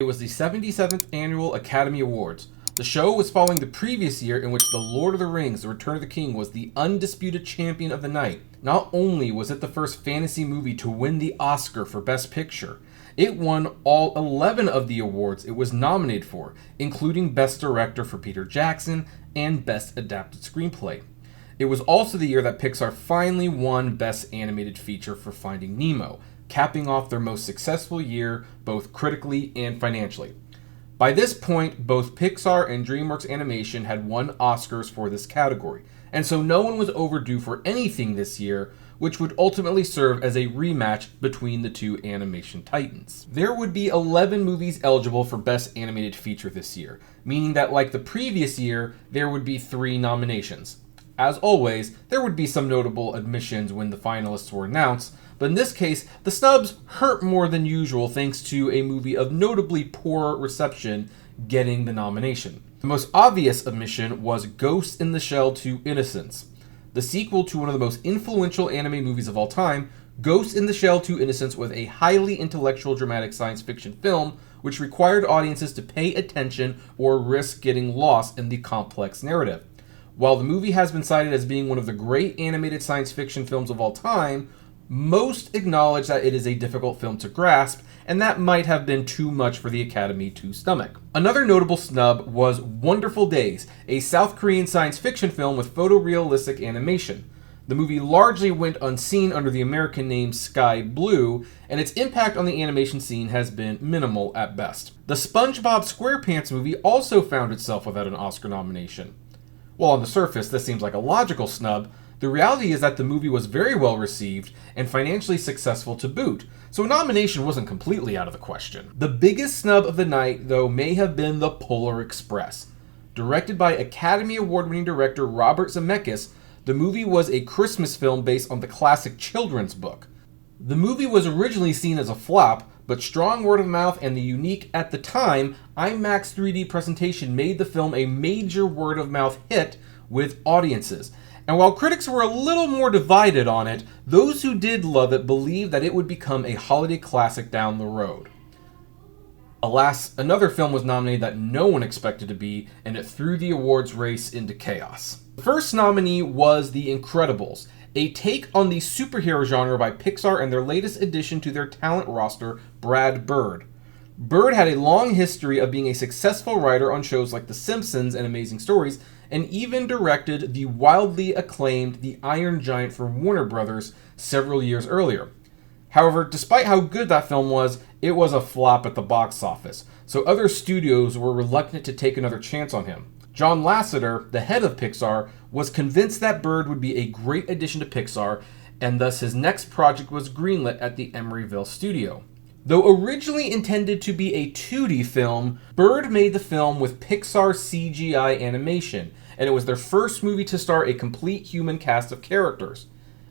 It was the 77th Annual Academy Awards. The show was following the previous year in which The Lord of the Rings, The Return of the King was the undisputed champion of the night. Not only was it the first fantasy movie to win the Oscar for Best Picture, it won all 11 of the awards it was nominated for, including Best Director for Peter Jackson and Best Adapted Screenplay. It was also the year that Pixar finally won Best Animated Feature for Finding Nemo, capping off their most successful year both critically and financially. By this point, both Pixar and DreamWorks Animation had won Oscars for this category, and so no one was overdue for anything this year, which would ultimately serve as a rematch between the two animation titans. There would be 11 movies eligible for Best Animated Feature this year, meaning that like the previous year, there would be 3 nominations. As always, there would be some notable admissions when the finalists were announced, but in this case, the snubs hurt more than usual thanks to a movie of notably poor reception getting the nomination. The most obvious omission was Ghost in the Shell 2: Innocence. The sequel to one of the most influential anime movies of all time, Ghost in the Shell 2: Innocence was a highly intellectual dramatic science fiction film which required audiences to pay attention or risk getting lost in the complex narrative. While the movie has been cited as being one of the great animated science fiction films of all time, most acknowledge that it is a difficult film to grasp, and that might have been too much for the Academy to stomach. Another notable snub was Wonderful Days, a South Korean science fiction film with photorealistic animation. The movie largely went unseen under the American name Sky Blue, and its impact on the animation scene has been minimal at best. The SpongeBob SquarePants movie also found itself without an Oscar nomination. While on the surface this seems like a logical snub, the reality is that the movie was very well received and financially successful to boot, so a nomination wasn't completely out of the question. The biggest snub of the night, though, may have been The Polar Express. Directed by Academy Award-winning director Robert Zemeckis, the movie was a Christmas film based on the classic children's book. The movie was originally seen as a flop, but strong word of mouth and the unique, at the time, IMAX 3D presentation made the film a major word of mouth hit with audiences. And while critics were a little more divided on it, those who did love it believed that it would become a holiday classic down the road. Alas, another film was nominated that no one expected to be, and it threw the awards race into chaos. The first nominee was The Incredibles, a take on the superhero genre by Pixar and their latest addition to their talent roster, Brad Bird. Bird had a long history of being a successful writer on shows like The Simpsons and Amazing Stories, and even directed the wildly acclaimed The Iron Giant for Warner Brothers several years earlier. However, despite how good that film was, it was a flop at the box office, so other studios were reluctant to take another chance on him. John Lasseter, the head of Pixar, was convinced that Bird would be a great addition to Pixar, and thus his next project was greenlit at the Emeryville studio. Though originally intended to be a 2D film, Bird made the film with Pixar CGI animation, and it was their first movie to star a complete human cast of characters.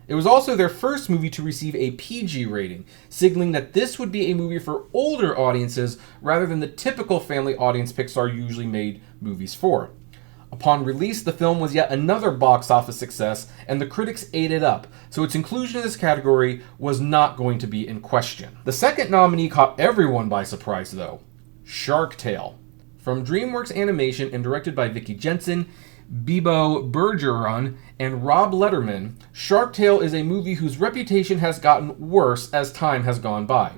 It was also their first movie to receive a PG rating, signaling that this would be a movie for older audiences rather than the typical family audience Pixar usually made movies for. Upon release, the film was yet another box office success, and the critics ate it up, so its inclusion in this category was not going to be in question. The second nominee caught everyone by surprise, though: Shark Tale. From DreamWorks Animation and directed by Vicky Jensen, Bebo Bergeron, and Rob Letterman, Shark Tale is a movie whose reputation has gotten worse as time has gone by.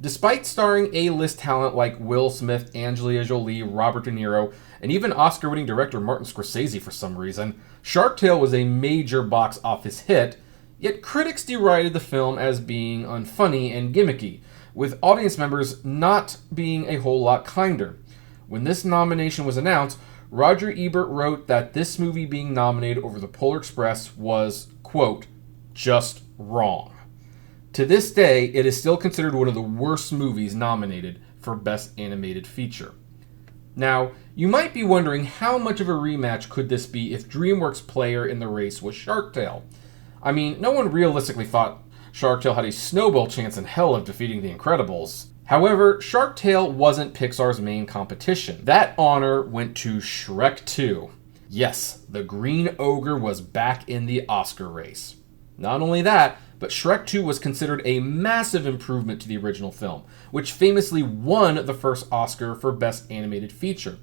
Despite starring A-list talent like Will Smith, Angelina Jolie, Robert De Niro, and even Oscar-winning director Martin Scorsese for some reason, Shark Tale was a major box office hit, yet critics derided the film as being unfunny and gimmicky, with audience members not being a whole lot kinder. When this nomination was announced, Roger Ebert wrote that this movie being nominated over The Polar Express was, quote, just wrong. To this day, it is still considered one of the worst movies nominated for Best Animated Feature. Now, you might be wondering how much of a rematch could this be if DreamWorks' player in the race was Shark Tale. I mean, no one realistically thought Shark Tale had a snowball chance in hell of defeating The Incredibles. However, Shark Tale wasn't Pixar's main competition. That honor went to Shrek 2. Yes, the green ogre was back in the Oscar race. Not only that, but Shrek 2 was considered a massive improvement to the original film, which famously won the first Oscar for Best Animated Feature.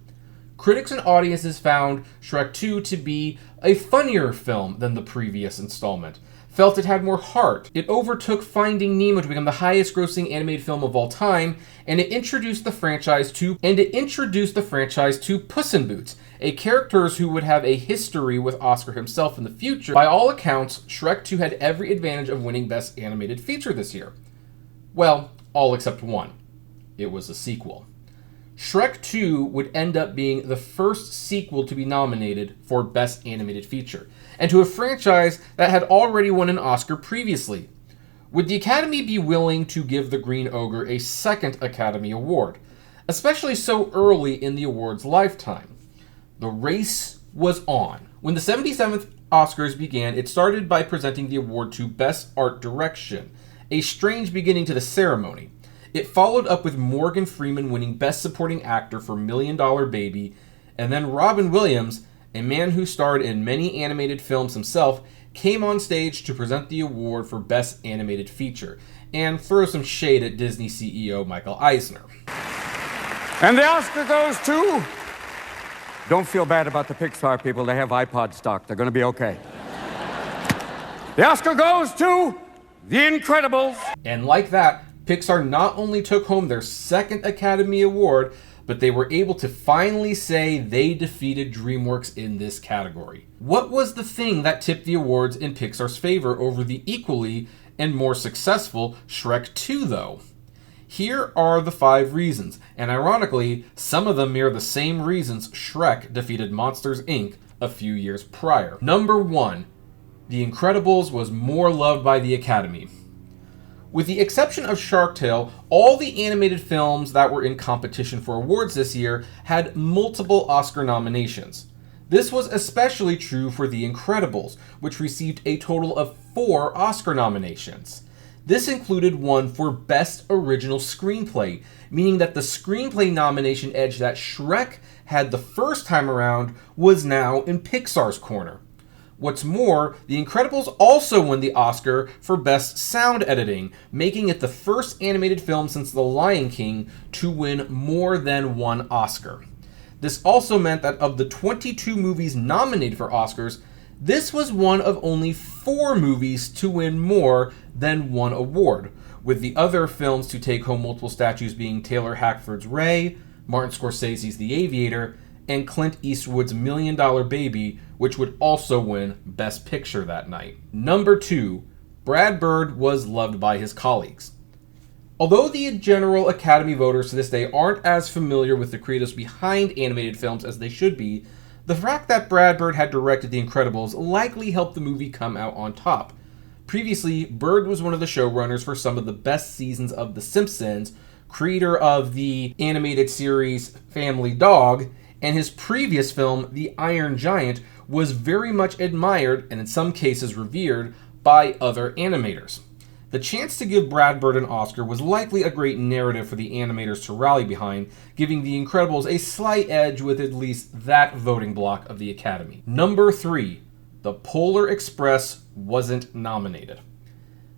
Critics and audiences found Shrek 2 to be a funnier film than the previous installment, felt it had more heart. It overtook Finding Nemo to become the highest grossing animated film of all time, and it introduced the franchise to Puss in Boots, a character who would have a history with Oscar himself in the future. By all accounts, Shrek 2 had every advantage of winning Best Animated Feature this year. Well, all except one. It was a sequel. Shrek 2 would end up being the first sequel to be nominated for Best Animated Feature, and to a franchise that had already won an Oscar previously. Would the Academy be willing to give the Green Ogre a second Academy Award, especially so early in the award's lifetime? The race was on. When the 77th Oscars began, it started by presenting the award to Best Art Direction, a strange beginning to the ceremony. It followed up with Morgan Freeman winning Best Supporting Actor for $1 Million Baby, and then Robin Williams, a man who starred in many animated films himself, came on stage to present the award for Best Animated Feature, and throw some shade at Disney CEO Michael Eisner. And the Oscar goes to... Don't feel bad about the Pixar people, they have iPod stock, they're gonna be okay. The Oscar goes to The Incredibles. And like that, Pixar not only took home their second Academy Award, but they were able to finally say they defeated DreamWorks in this category. What was the thing that tipped the awards in Pixar's favor over the equally and more successful Shrek 2, though? Here are the 5 reasons, and ironically, some of them mirror the same reasons Shrek defeated Monsters, Inc. a few years prior. Number 1. The Incredibles was more loved by the Academy. With the exception of Shark Tale, all the animated films that were in competition for awards this year had multiple Oscar nominations. This was especially true for The Incredibles, which received a total of 4 Oscar nominations. This included one for Best Original Screenplay, meaning that the screenplay nomination edge that Shrek had the first time around was now in Pixar's corner. What's more, The Incredibles also won the Oscar for Best Sound Editing, making it the first animated film since The Lion King to win more than one Oscar. This also meant that of the 22 movies nominated for Oscars, this was one of only 4 movies to win more than one award, with the other films to take home multiple statues being Taylor Hackford's Ray, Martin Scorsese's The Aviator, and Clint Eastwood's $1 Million Baby, which would also win Best Picture that night. Number 2, Brad Bird was loved by his colleagues. Although the general Academy voters to this day aren't as familiar with the creatives behind animated films as they should be, the fact that Brad Bird had directed The Incredibles likely helped the movie come out on top. Previously, Bird was one of the showrunners for some of the best seasons of The Simpsons, creator of the animated series Family Dog, and his previous film, The Iron Giant, was very much admired, and in some cases revered, by other animators. The chance to give Brad Bird an Oscar was likely a great narrative for the animators to rally behind, giving The Incredibles a slight edge with at least that voting block of the Academy. Number 3, The Polar Express wasn't nominated.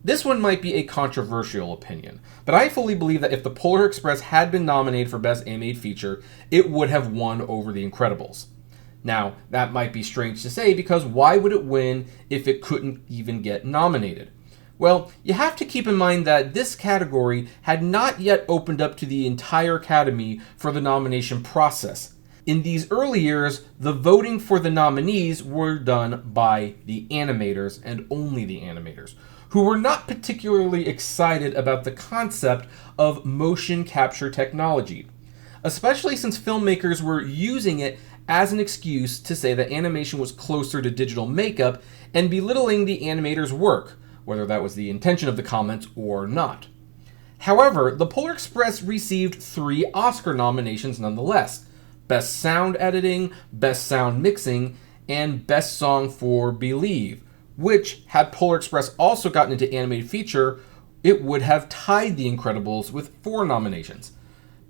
This one might be a controversial opinion, but I fully believe that if The Polar Express had been nominated for Best Animated Feature, it would have won over The Incredibles. Now, that might be strange to say because why would it win if it couldn't even get nominated? Well, you have to keep in mind that this category had not yet opened up to the entire Academy for the nomination process. In these early years, the voting for the nominees were done by the animators and only the animators, who were not particularly excited about the concept of motion capture technology, especially since filmmakers were using it as an excuse to say that animation was closer to digital makeup and belittling the animators' work, whether that was the intention of the comments or not. However, The Polar Express received 3 Oscar nominations nonetheless: Best Sound Editing, Best Sound Mixing, and Best Song for Believe, which, had Polar Express also gotten into animated feature, it would have tied The Incredibles with 4 nominations.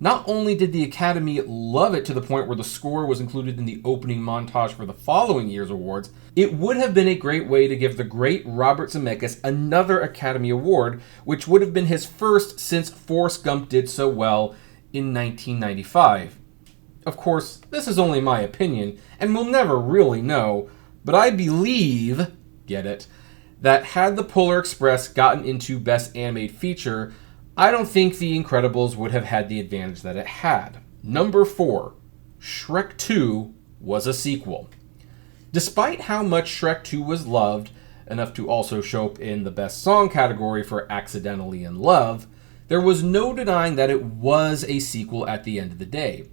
Not only did the Academy love it to the point where the score was included in the opening montage for the following year's awards, it would have been a great way to give the great Robert Zemeckis another Academy Award, which would have been his first since Forrest Gump did so well in 1995. Of course, this is only my opinion, and we'll never really know, but I believe, get it, that had the Polar Express gotten into Best Animated Feature, I don't think The Incredibles would have had the advantage that it had. Number 4, Shrek 2 was a sequel. Despite how much Shrek 2 was loved, enough to also show up in the Best Song category for Accidentally in Love, there was no denying that it was a sequel at the end of the day.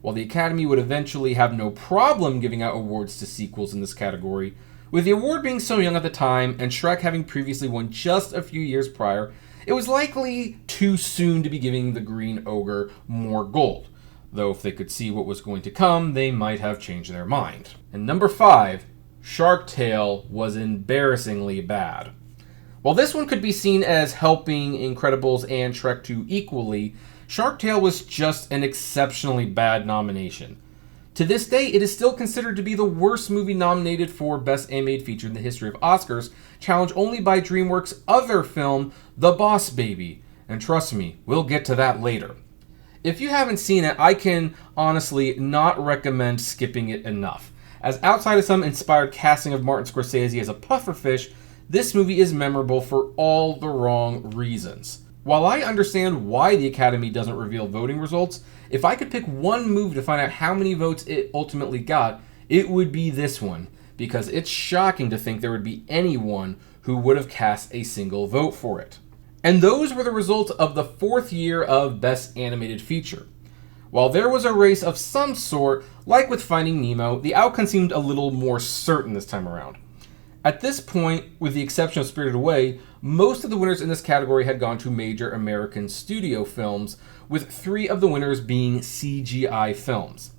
While the Academy would eventually have no problem giving out awards to sequels in this category, with the award being so young at the time and Shrek having previously won just a few years prior, it was likely too soon to be giving the Green Ogre more gold, though if they could see what was going to come, they might have changed their mind. And number 5, Shark Tale was embarrassingly bad. While this one could be seen as helping Incredibles and Shrek 2 equally, Shark Tale was just an exceptionally bad nomination. To this day, it is still considered to be the worst movie nominated for Best Animated Feature in the history of Oscars, challenged only by DreamWorks' other film, The Boss Baby. And trust me, we'll get to that later. If you haven't seen it, I can honestly not recommend skipping it enough. As outside of some inspired casting of Martin Scorsese as a pufferfish, this movie is memorable for all the wrong reasons. While I understand why the Academy doesn't reveal voting results, if I could pick one movie to find out how many votes it ultimately got, it would be this one, because it's shocking to think there would be anyone who would have cast a single vote for it. And those were the results of the 4th year of Best Animated Feature. While there was a race of some sort, like with Finding Nemo, the outcome seemed a little more certain this time around. At this point, with the exception of Spirited Away, most of the winners in this category had gone to major American studio films, with 3 of the winners being CGI films.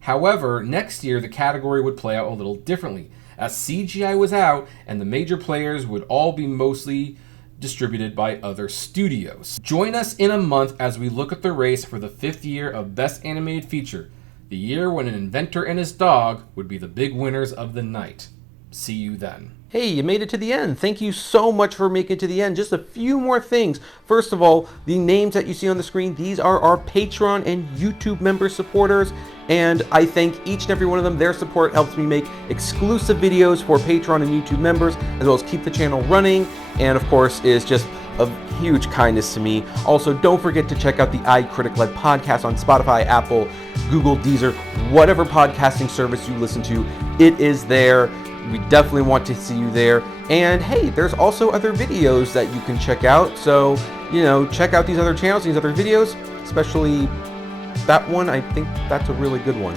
However, next year the category would play out a little differently, as CGI was out and the major players would all be mostly distributed by other studios. Join us in a month as we look at the race for the 5th year of Best Animated Feature, the year when an inventor and his dog would be the big winners of the night. See you then. Hey, you made it to the end. Thank you so much for making it to the end. Just a few more things. First of all, the names that you see on the screen, these are our Patreon and YouTube member supporters, and I thank each and every one of them. Their support helps me make exclusive videos for Patreon and YouTube members, as well as keep the channel running, and of course is just of huge kindness to me. Also, don't forget to check out the iCritic-led podcast on Spotify, Apple, Google, Deezer, whatever podcasting service you listen to, it is there. We definitely want to see you there. And hey, there's also other videos that you can check out. So, check out these other channels, these other videos, especially that one. I think that's a really good one.